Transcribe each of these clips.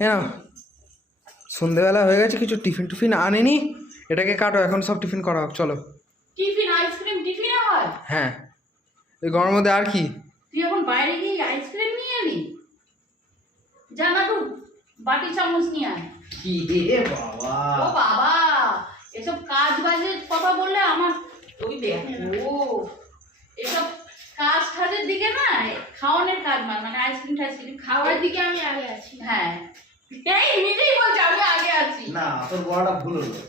হ্যাঁ, সন্ধেবেলা হয়ে গেছে, কিছু টিফিন টিফিন আনেনি। এটাকে কাটো, এখন সব টিফিন করা হোক, চলো। টিফিন আইসক্রিম টিফিনে হয়? হ্যাঁ, এই গরমের মধ্যে আর কি। তুই এখন বাইরে গিয়ে আইসক্রিম নিয়ে এলি? যা না তুই বাটি চামচ নিয়ে আয়। কি রে বাবা, ও বাবা, এসব কাজ বাজের কথা বললে আমার ওই দেখো, এসব কাজ কাজের দিকে না, খাওয়ানোর কাজ মানে আইসক্রিম টাইসক্রিম খাওয়ার দিকে আমি আগে আছি। হ্যাঁ, এই নিজেই বলছে আমি আগে আছি। না, তোর বড়টা ভুল হলো,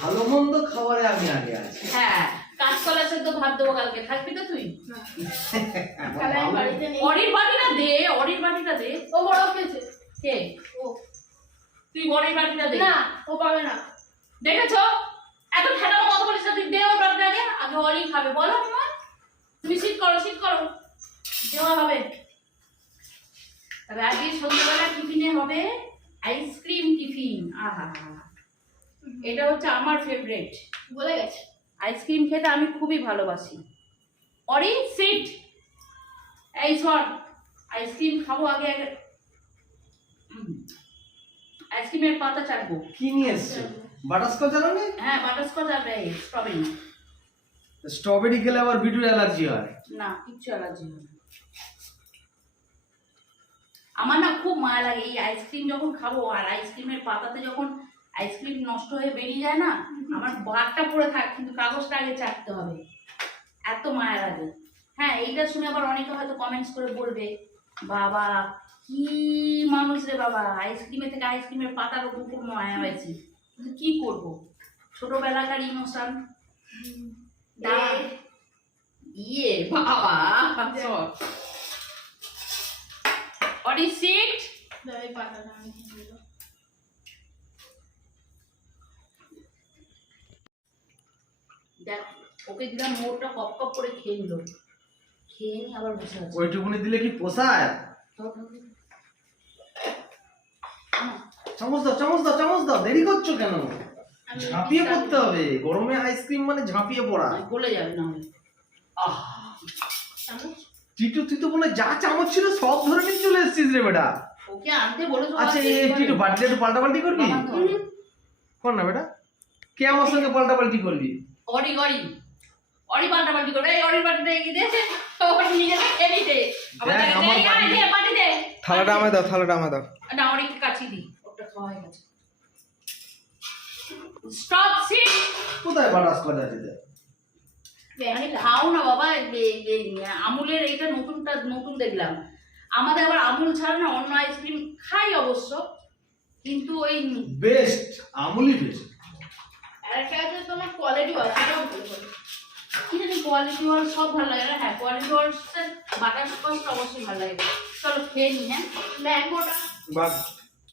ভালো মন্দ খাবারে আমি আগে আছি। হ্যাঁ, কাঁচকলা সেদ্ধ ভাত দেবো কালকে, থাকবি তো তুই? অরির বাটিটা দে, অরির বাটিটা দে। ও বড় খেয়েছে। কে? ও। তুই বড়ের বাটিটা দে। না, ও পাবে না। দেখেছো, এত ঠেকানো কথা বলিস না, তুই দে ওর বাটিটা আগে। আগে অরি খাবে, বলো মা। তুমি শীত করো দেওয়া হবে। তবে আজকে সন্ধ্যাবেলা টিফিনে হবে আইসক্রিম টিফিন। আহা, এটা হচ্ছে আমার ফেভারিট, বলে গেছে। আইসক্রিম খেতে আমি খুবই ভালোবাসি। অরি সিট, এই সর, আইসক্রিম খাবো আগে। আইসক্রিমের পাতা চাটবো। কি নিয়ে এসছো? বাটারস্কচ জানো না? হ্যাঁ, বাটারস্কচ আর স্ট্রবেরি। স্ট্রবেরি খেলে আবার বিটুর অ্যালার্জি হয়? না, কিচ্ছু অ্যালার্জি হয় না। আমার না খুব মায়া লাগে এই আইসক্রিম যখন খাবো, আর আইসক্রিমের পাতাতে যখন আইসক্রিম নষ্ট হয়ে বেরিয়ে যায় না, আমার ভাতটা পড়ে থাক, কিন্তু কাগজটা আগে চাটতে হবে, এত মায়া লাগে। হ্যাঁ, এইটা শুনে আবার অনেকে হয়তো কমেন্টস করে বলবে, বাবা কি মানুষ রে বাবা, আইসক্রিমের থেকে আইসক্রিমের পাতার উপর মায়া হয়েছে। কিন্তু কি করব, ছোটবেলাকার ইমোশন। ইয়ে বাবা, What is it? দেখ, ওকে দিলাম, মোটটা কপ কপ করে খেয়ে নিল, খেয়ে নি আবার বসে আছে। ওইটুকুনি দিলে কি পোষায়? চামচ দাও, দেরি করছো কেন? ঝাঁপিয়ে পড়তে হবে, গরমে আইসক্রিম মানে ঝাঁপিয়ে পড়া। বলে যাবে না। টিটু, তুই তো বলে যা চামচ ছিল সব ধরে নিয়ে চলে এসেছিস রে বেটা। ওকে আনতে বলেছো। আচ্ছা, টিটু বাটিটা একটু পাল্টাপাল্টি করবি? কর না বেটা, কে আমার সঙ্গে পাল্টাপাল্টি করবি? অরি পাল্টাপাল্টি করবে। এই অরির বাটিতে এগিয়ে দিয়েছে, ওর নিজে খেয়ে নিতে। বাটি দে, থালাটা আমায় দাও। না, অরিকে কাছি দি, ওটা খাওয়া হয়ে গেছে। Stop seat. কোথায় বাটারস্কচ আছে? খাও না বাবা, আমুলের এইটা নতুন দেখলাম। আমাদের আবার আমুল ছাড়া না অন্য আইসক্রিম খাই অবশ্য, কিন্তু ওই বেস্ট আমুলই বেস্ট। আরেকটা আছে তোমার কোয়ালিটি ওয়াল, সেটাও বলবো কি জানি, কোয়ালিটি ওয়াল সব ভালো লাগে না। হ্যাঁ, কোয়ালিটি ওয়াল বাটারস্কচটা অবশ্যই ভালো লাগে। চলো খেয়ে নি। হ্যাঁ, ম্যাঙ্গোটা